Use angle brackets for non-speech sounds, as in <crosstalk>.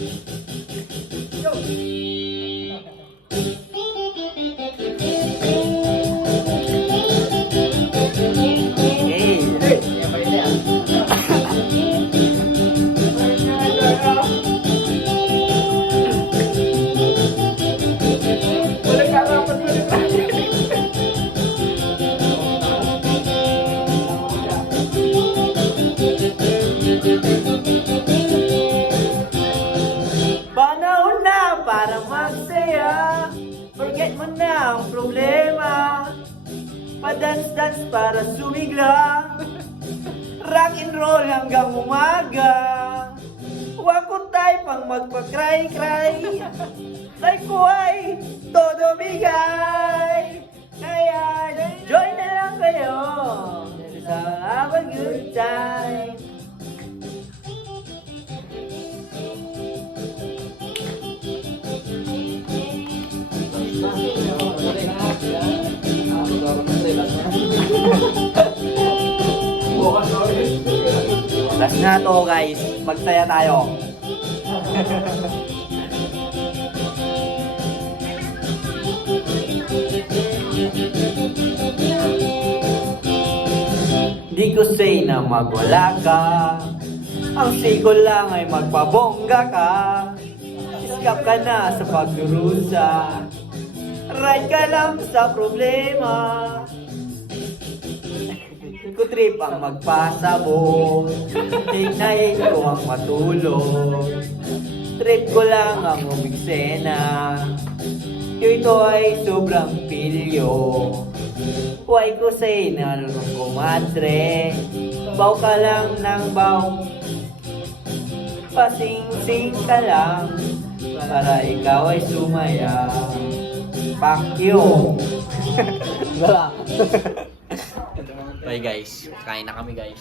Yo! para magsaya Forget mo na ang problema. Padance-dance para sumigla. <laughs> Rock and roll hanggang umaga. Wakot tayo pang magpa-cry-cry Like <laughs> buhay, todo bigay Kaya join na lang kayo. Let's have a good time. Last na to guys, magsaya tayo. Di ko say na magwala ka. Ang say ko lang ay magpabongga ka. Iskap ka na sa pagdurusa Right ka lang sa problema. Kutrip ang magpasabong Hignayin ko ang matulog. Trip ko lang ang umiksena ito ay sobrang pilyo. Huwag ko say na nalulong kumadre Baw ka lang ng baw. Pasing-sing ka lang Para ikaw ay sumaya Fuck you. <laughs> Wala. Okay guys, kain na kami guys